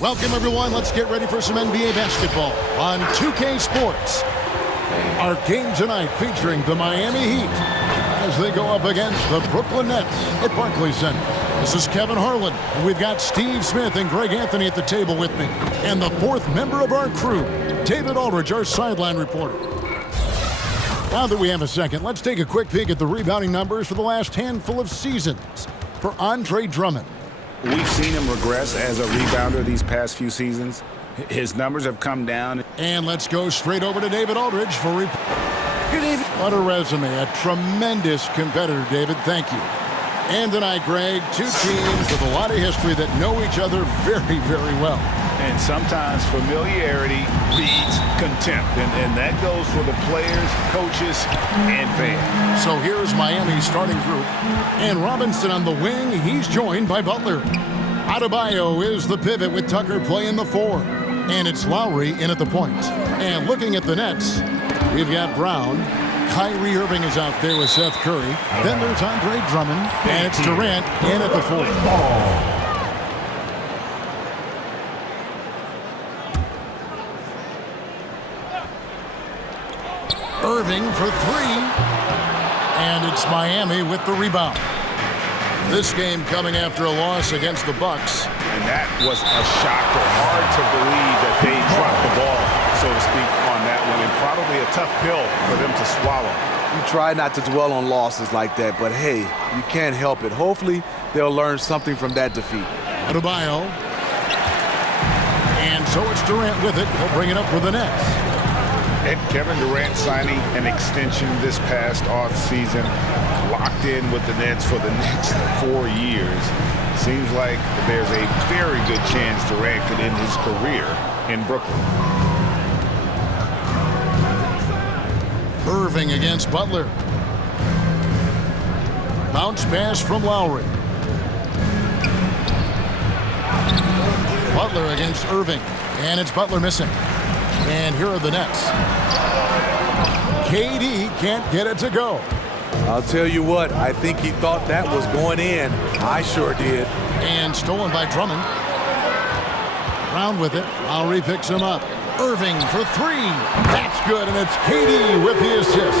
Welcome, everyone. Let's get ready for some NBA basketball on 2K Sports. Our game tonight featuring the Miami Heat as they go up against the Brooklyn Nets at Barclays Center. This is Kevin Harlan. We've got Steve Smith and Greg Anthony at the table with me. And the fourth member of our crew, David Aldridge, our sideline reporter. Now that we have a second, let's take a quick peek at the rebounding numbers for the last handful of seasons for Andre Drummond. We've seen him regress as a rebounder these past few seasons. His numbers have come down. And let's go straight over to David Aldridge for Good evening. What a resume. A tremendous competitor, David. Thank you. And tonight, Greg, two teams with a lot of history that know each other very, very well. And sometimes familiarity breeds contempt. And that goes for the players, coaches, and fans. So here's Miami's starting group. And Robinson on the wing. He's joined by Butler. Adebayo is the pivot with Tucker playing the 4. And it's Lowry in at the point. And looking at the Nets, we've got Brown. Kyrie Irving is out there with Seth Curry. Then there's Andre Drummond. And it's Durant in at the 4. Irving for 3. And it's Miami with the rebound. This game coming after a loss against the Bucks. And that was a shocker. Hard to believe that they dropped the ball, so to speak, on that one. And probably a tough pill for them to swallow. You try not to dwell on losses like that, but hey, you can't help it. Hopefully, they'll learn something from that defeat. Adebayo. And so it's Durant with it. He'll bring it up for the Nets. And Kevin Durant signing an extension this past offseason, locked in with the Nets for the next 4 years. Seems like there's a very good chance Durant could end his career in Brooklyn. Irving against Butler. Bounce pass from Lowry. Butler against Irving. And it's Butler missing. And here are the Nets. KD can't get it to go. I'll tell you what, I think he thought that was going in. I sure did. And stolen by Drummond. Brown with it. Lowry picks him up. Irving for 3. That's good, and it's KD with the assist.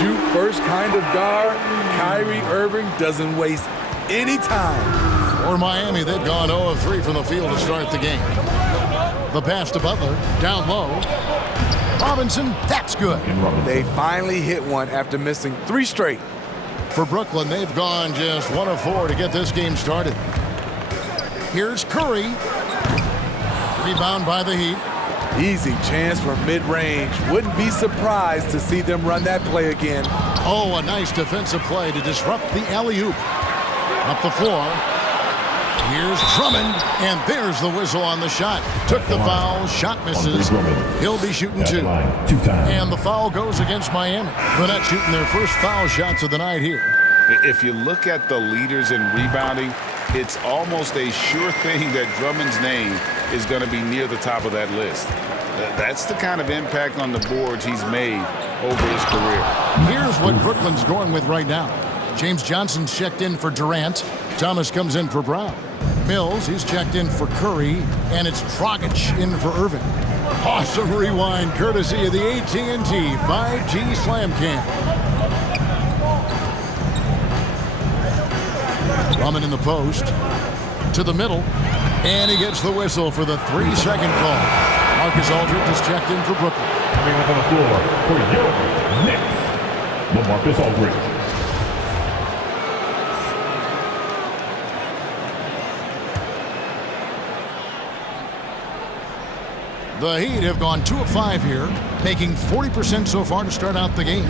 Shoot first kind of guard. Kyrie Irving doesn't waste any time. For Miami, they've gone 0 of 3 from the field to start the game. The pass to Butler, down low. Robinson, that's good. They finally hit one after missing 3 straight. For Brooklyn, they've gone just 1 of 4 to get this game started. Here's Curry. Rebound by the Heat. Easy chance from mid-range. Wouldn't be surprised to see them run that play again. Oh, a nice defensive play to disrupt the alley-oop. Up the floor. Here's Drummond, and there's the whistle on the shot. Took the foul, shot misses. He'll be shooting 2. And the foul goes against Miami. The Nets shooting their first foul shots of the night here. If you look at the leaders in rebounding, it's almost a sure thing that Drummond's name is going to be near the top of that list. That's the kind of impact on the boards he's made over his career. Here's what Brooklyn's going with right now. James Johnson's checked in for Durant. Thomas comes in for Brown. Mills, he's checked in for Curry. And it's Dragic in for Irving. Awesome rewind courtesy of the AT&T 5G Slam Cam. Drummond in the post. To the middle. And he gets the whistle for the 3-second call. Marcus Aldridge is checked in for Brooklyn. Coming up on the floor for your Knicks, LaMarcus Aldridge. The Heat have gone 2 of 5 here, making 40% so far to start out the game.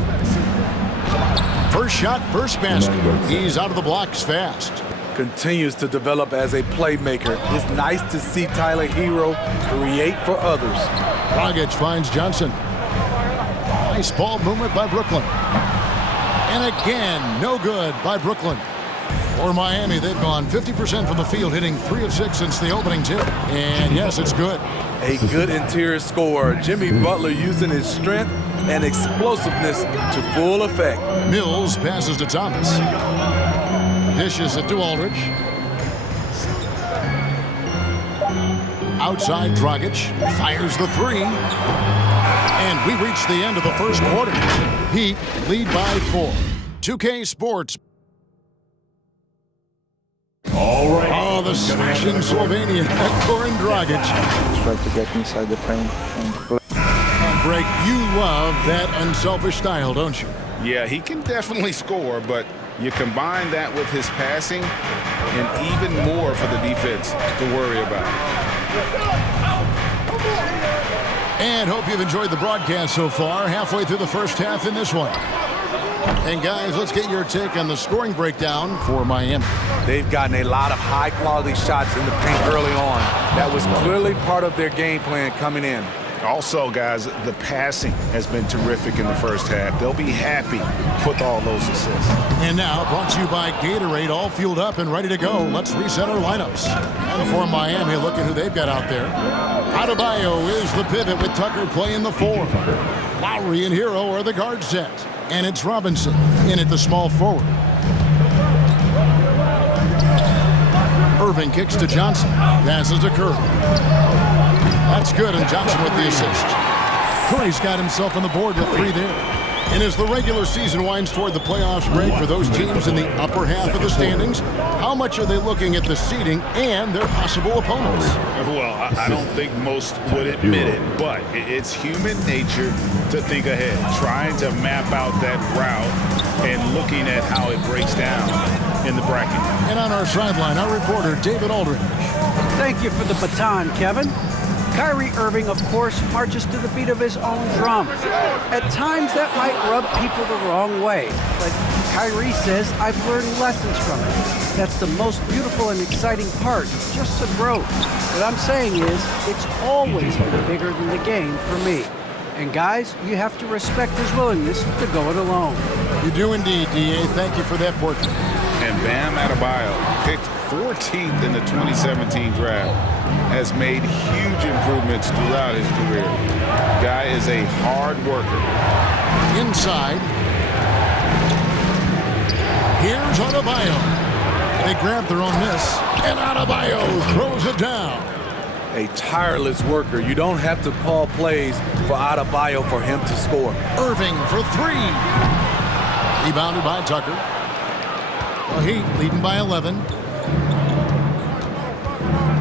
First shot, first basket. He's out of the blocks fast. Continues to develop as a playmaker. It's nice to see Tyler Hero create for others. Dragic finds Johnson. Nice ball movement by Brooklyn. And again, no good by Brooklyn. For Miami, they've gone 50% from the field, hitting 3 of 6 since the opening tip. And yes, it's good. A good interior scorer. Jimmy Butler using his strength and explosiveness to full effect. Mills passes to Thomas. Dishes it to Aldridge. Outside, Dragic fires the three. And we reached the end of the first quarter. Heat lead by 4. 2K Sports. All right. Oh, the smashing Slovenian Goran Dragic. Try to get inside the paint and play. And Greg, you love that unselfish style, don't you? Yeah, he can definitely score, but you combine that with his passing and even more for the defense to worry about. And hope you've enjoyed the broadcast so far. Halfway through the first half in this one. And guys, let's get your take on the scoring breakdown for Miami. They've gotten a lot of high-quality shots in the paint early on. That was clearly part of their game plan coming in. Also, guys, the passing has been terrific in the first half. They'll be happy with all those assists. And now, brought to you by Gatorade, all fueled up and ready to go. Let's reset our lineups. And for Miami, look at who they've got out there. Adebayo is the pivot with Tucker playing the 4. Lowry and Hero are the guard set. And it's Robinson in at the small forward. Irving kicks to Johnson. Passes to Curry. That's good, and Johnson with the assist. Curry's got himself on the board with 3 there. And as the regular season winds toward the playoffs, Greg, for those teams in the upper half of the standings, how much are they looking at the seeding and their possible opponents? Well, I don't think most would admit it, but it's human nature to think ahead, trying to map out that route and looking at how it breaks down in the bracket. And on our sideline, our reporter, David Aldridge. Thank you for the baton, Kevin. Kyrie Irving, of course, marches to the beat of his own drum. At times, that might rub people the wrong way. But Kyrie says, I've learned lessons from it. That's the most beautiful and exciting part, just the growth. What I'm saying is, it's always been bigger than the game for me. And guys, you have to respect his willingness to go it alone. You do indeed, D.A. Thank you for that portrait. And Bam Adebayo, picked 14th in the 2017 draft, has made huge improvements throughout his career. Guy is a hard worker. Inside. Here's Adebayo. They grab their own miss, and Adebayo throws it down. A tireless worker. You don't have to call plays for Adebayo for him to score. Irving for 3. Rebounded by Tucker. The Heat leading by 11.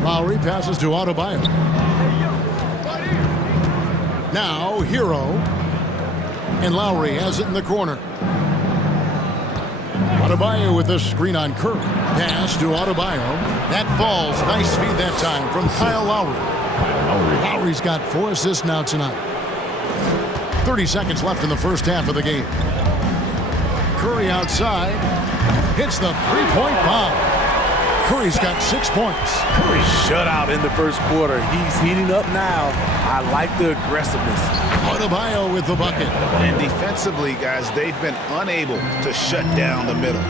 Lowry passes to Adebayo. Now Hero. And Lowry has it in the corner. Adebayo with the screen on Curry. Pass to Adebayo. That falls. Nice feed that time from Kyle Lowry. Lowry's got 4 assists now tonight. 30 seconds left in the first half of the game. Curry outside. Hits the three-point bomb. Curry's got 6 points. Curry shut out in the first quarter. He's heating up now. I like the aggressiveness. Adebayo with the bucket. And defensively, guys, they've been unable to shut down the middle.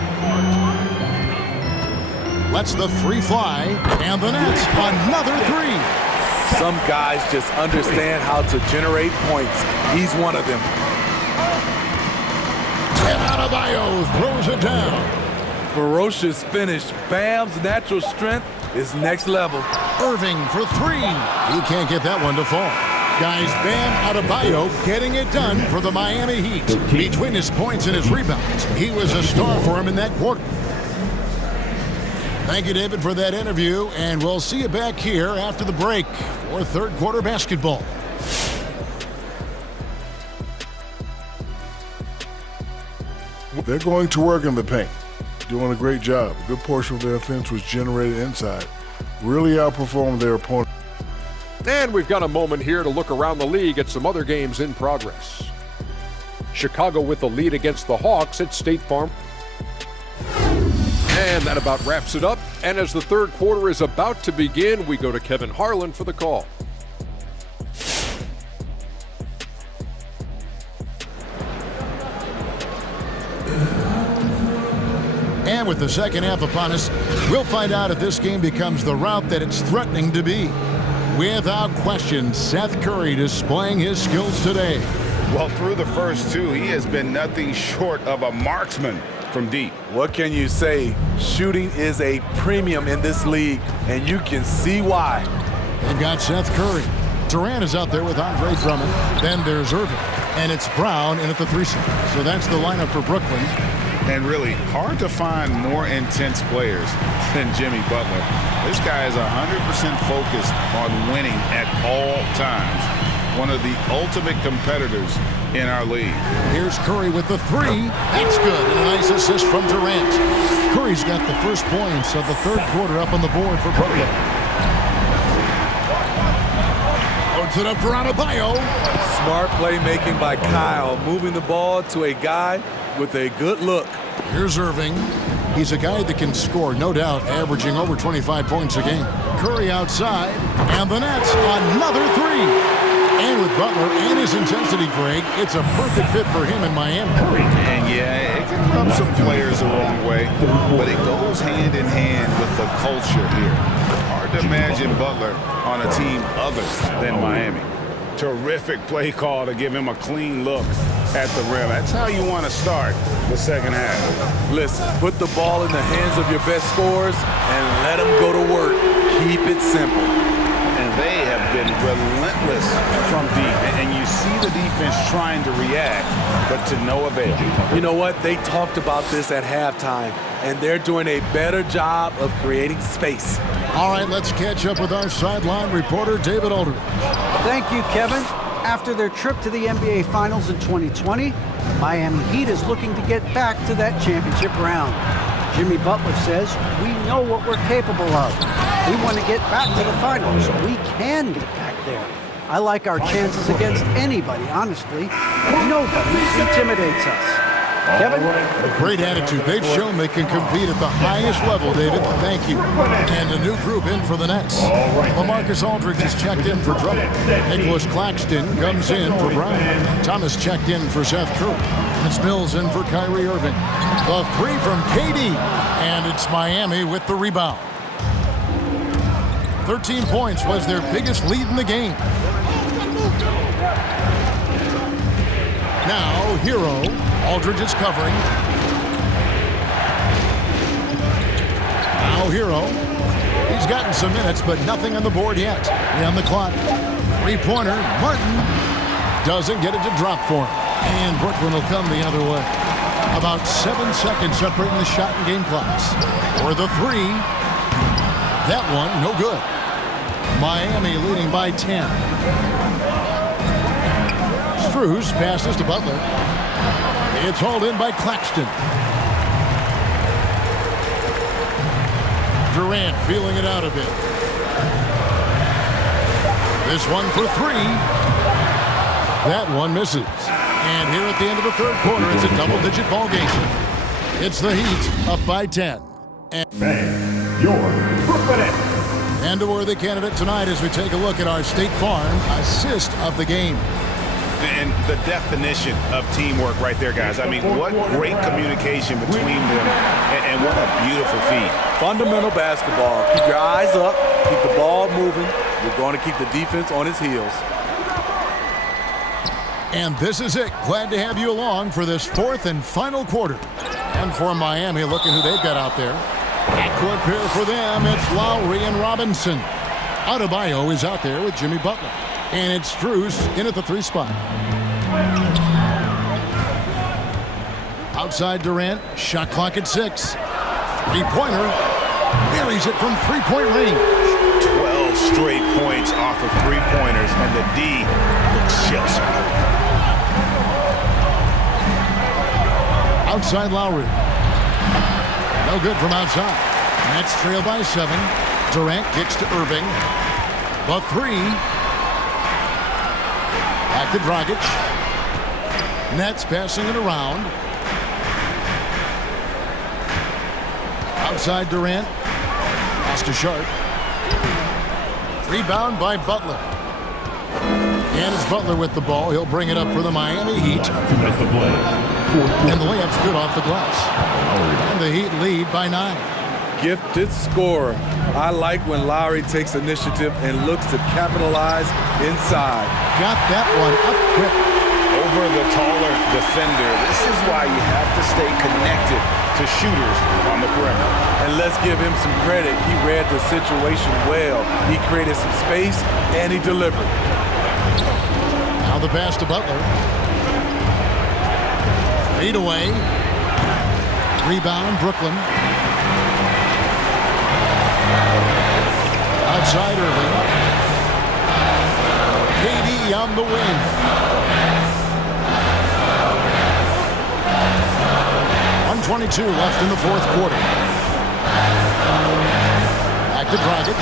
Lets the 3 fly. And the Nets, another 3. Some guys just understand how to generate points. He's one of them. And Adebayo throws it down. Ferocious finish. Bam's natural strength is next level. Irving for 3. He can't get that one to fall. Guys, Bam Adebayo getting it done for the Miami Heat. Between his points and his rebounds, he was a star for him in that quarter. Thank you, David, for that interview, and we'll see you back here after the break for third quarter basketball. They're going to work in the paint, doing a great job. A good portion of their offense was generated inside. Really outperformed their opponent. And we've got a moment here to look around the league at some other games in progress. Chicago with the lead against the Hawks at State Farm. And that about wraps it up. And as the third quarter is about to begin, we go to Kevin Harlan for the call. And with the second half upon us, we'll find out if this game becomes the route that it's threatening to be. Without question, Seth Curry displaying his skills today. Well, through the first 2, he has been nothing short of a marksman from deep. What can you say? Shooting is a premium in this league, and you can see why. They've got Seth Curry. Durant is out there with Andre Drummond. Then there's Irving. And it's Brown in at the 3 spot. So that's the lineup for Brooklyn. And really hard to find more intense players than Jimmy Butler. This guy is 100% focused on winning at all times. One of the ultimate competitors in our league. Here's Curry with the 3. That's good. And a nice assist from Durant. Curry's got the first points of the third quarter up on the board for Brooklyn. Loads it up for Adebayo. Smart playmaking by Kyle, moving the ball to a guy with a good look. Here's Irving. He's a guy that can score, no doubt, averaging over 25 points a game. Curry outside, and the Nets, another 3. And with Butler and his intensity, Greg, it's a perfect fit for him in Miami. And yeah, it can rub some players the wrong way, but it goes hand in hand with the culture here. Hard to imagine Butler on a team other than Miami. Terrific play call to give him a clean look at the rim. That's how you want to start the second half. Listen, put the ball in the hands of your best scorers and let them go to work. Keep it simple. And they have been relentless from deep. And you see the defense trying to react, but to no avail. You know what? They talked about this at halftime, and they're doing a better job of creating space. All right, let's catch up with our sideline reporter, David Aldridge. Thank you, Kevin. After their trip to the NBA Finals in 2020, Miami Heat is looking to get back to that championship round. Jimmy Butler says, we know what we're capable of. We want to get back to the finals. We can get back there. I like our chances against anybody, honestly. Nobody intimidates us. Kevin? A great attitude. They've shown they can compete at the highest level, David. Thank you. And a new group in for the Nets. LaMarcus Aldridge has checked in for Drummond. Nicholas Claxton comes in for Brown. Thomas checked in for Seth Curry. It's Mills in for Kyrie Irving. The 3 from KD. And it's Miami with the rebound. 13 points was their biggest lead in the game. Now, Hero. Aldridge is covering. Now Hero. He's gotten some minutes, but nothing on the board yet. On the clock. 3-pointer. Martin doesn't get it to drop for him. And Brooklyn will come the other way. About 7 seconds separating the shot and game clocks. For the 3. That one, no good. Miami leading by 10. Strus passes to Butler. It's hauled in by Claxton. Durant feeling it out a bit. This one for 3. That one misses. And here at the end of the third quarter, it's a double-digit ball game. It's the Heat up by 10. And your Brooklyn Nets. And a worthy candidate tonight as we take a look at our State Farm assist of the game. And the definition of teamwork right there, guys. I mean, what great communication between them, and what a beautiful feed. Fundamental basketball. Keep your eyes up. Keep the ball moving. You're going to keep the defense on its heels. And this is it. Glad to have you along for this fourth and final quarter. And for Miami, look at who they've got out there. Backcourt pair for them, it's Lowry and Robinson. Adebayo is out there with Jimmy Butler. And it's Strus in at the 3 spot. Outside Durant, shot clock at 6. 3-pointer, buries it from 3-point range. 12 straight points off of 3-pointers, and the D looks chill. Outside Lowry. No good from outside. Nets trail by 7. Durant kicks to Irving. The 3. Back to Dragic. Nets passing it around. Outside Durant. Pass to Sharp. Rebound by Butler. And it's Butler with the ball. He'll bring it up for the Miami Heat. And the layup's good off the glass. And the Heat lead by 9. Gifted scorer. I like when Lowry takes initiative and looks to capitalize inside. Got that one up quick. Over the taller defender. This is why you have to stay connected to shooters on the perimeter. And let's give him some credit. He read the situation well. He created some space, and he delivered. Now the pass to Butler. Fade away. Rebound, Brooklyn. Outside Irving. KD on the wing. .122 left in the fourth quarter. Back to Dragic.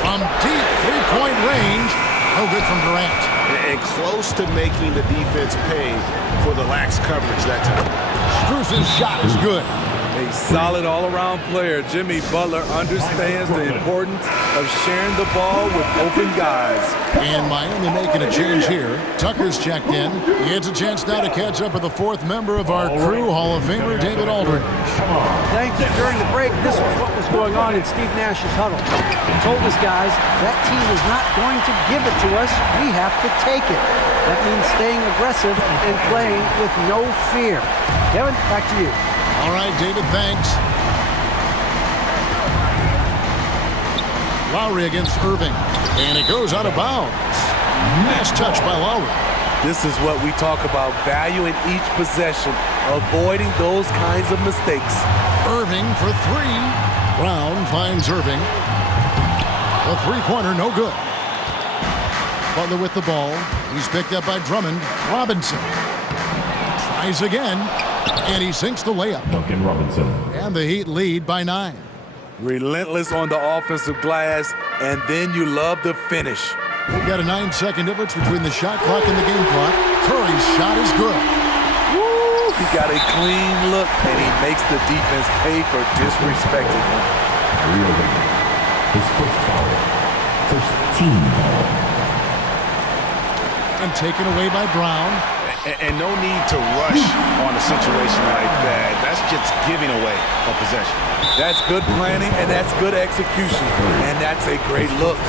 From deep three-point range. No good from Durant. And close to making the defense pay for the lax coverage that time. Strus's shot is good. A solid all-around player. Jimmy Butler understands the importance of sharing the ball with open guys. And Miami making a change here. Tucker's checked in. He gets a chance now to catch up with the fourth member of our crew, Hall of Famer David Aldridge. Thank you. During the break, this was what was going on in Steve Nash's huddle. He told us guys, that team is not going to give it to us. We have to take it. That means staying aggressive and playing with no fear. Kevin, back to you. All right, David, thanks. Lowry against Irving. And it goes out of bounds. Nice touch by Lowry. This is what we talk about, valuing each possession, avoiding those kinds of mistakes. Irving for three. Brown finds Irving. The three-pointer, no good. Butler with the ball. He's picked up by Drummond. Robinson tries again, and he sinks the layup. Duncan Robinson. And the Heat lead by 9. Relentless on the offensive glass, and then you love the finish. We've got a 9-second difference between the shot clock and the game clock. Curry's shot is good. Woo! He got a clean look, and he makes the defense pay for disrespecting him. Irving. His first foul. First team foul. And taken away by Brown. And no need to rush on a situation like that. That's just giving away a possession. That's good planning, and that's good execution. And that's a great look.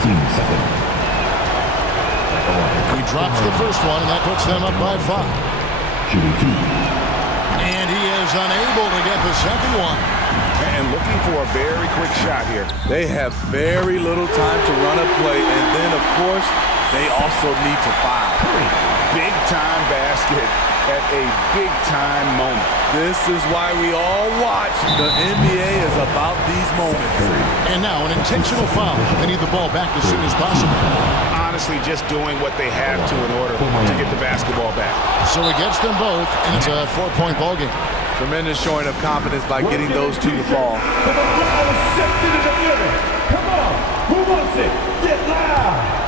Team second. He drops the first one, and that puts them up by 5. Shooting 2. And he is unable to get the second one. And looking for a very quick shot here. They have very little time to run a play, and then, of course, they also need to foul. Big-time basket at a big-time moment. This is why we all watch. The NBA is about these moments. And now an intentional foul. They need the ball back as soon as possible. Honestly, just doing what they have to in order to get the basketball back. So he gets them both, and it's a 4-point ball game. Tremendous showing of confidence by getting those two to fall. Come on, who wants it? Get loud!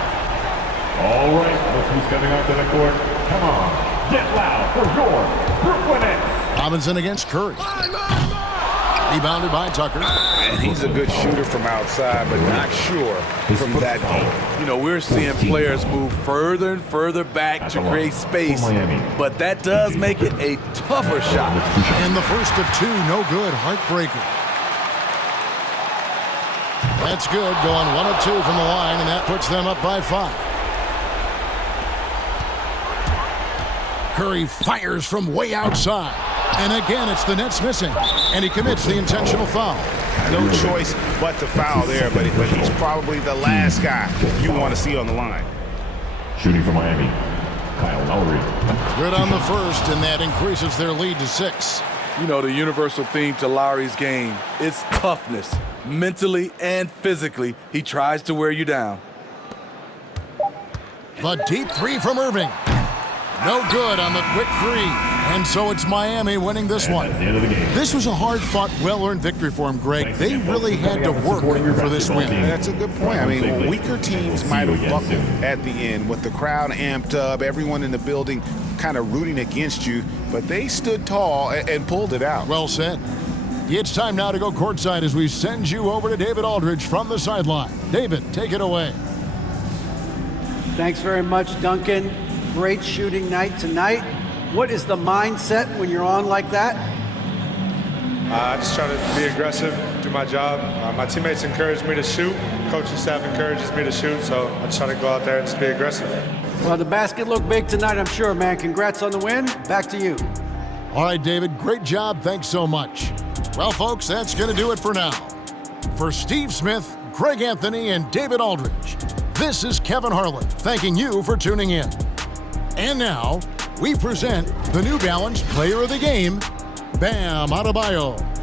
All right, look who's coming onto the court. Come on, get loud for your Brooklyn Nets. Robinson against Curry. Rebounded by Tucker. And he's a good shooter from outside, but not sure from that deep. You know, we're seeing players move further and further back to create space, but that does make it a tougher shot. And the first of 2, no good. Heartbreaker. That's good. Going 1 of 2 from the line, and that puts them up by 5. Curry fires from way outside. And again, it's the Nets missing. And he commits the intentional foul. No choice but to foul there, but he's probably the last guy you want to see on the line. Shooting for Miami, Kyle Lowry. Good on the first, and that increases their lead to 6. You know, the universal theme to Lowry's game, it's toughness. Mentally and physically, he tries to wear you down. The deep 3 from Irving. No good on the quick 3. And so it's Miami winning this one. That's the end of the game. This was a hard-fought, well-earned victory for him, Greg. They really had to work for this win. That's a good point. I mean, weaker teams might have buckled at the end with the crowd amped up, everyone in the building kind of rooting against you, but they stood tall and pulled it out. Well said. It's time now to go courtside as we send you over to David Aldridge from the sideline. David, take it away. Thanks very much, Duncan. Great shooting night tonight. What is the mindset when you're on like that? I just try to be aggressive, do my job. My teammates encourage me to shoot. Coaching staff encourages me to shoot, so I just try to go out there and just be aggressive. Well, the basket looked big tonight, I'm sure, man. Congrats on the win. Back to you. All right, David, great job. Thanks so much. Well, folks, that's going to do it for now. For Steve Smith, Greg Anthony, and David Aldridge, this is Kevin Harlan thanking you for tuning in. And now, we present the New Balance Player of the Game, Bam Adebayo.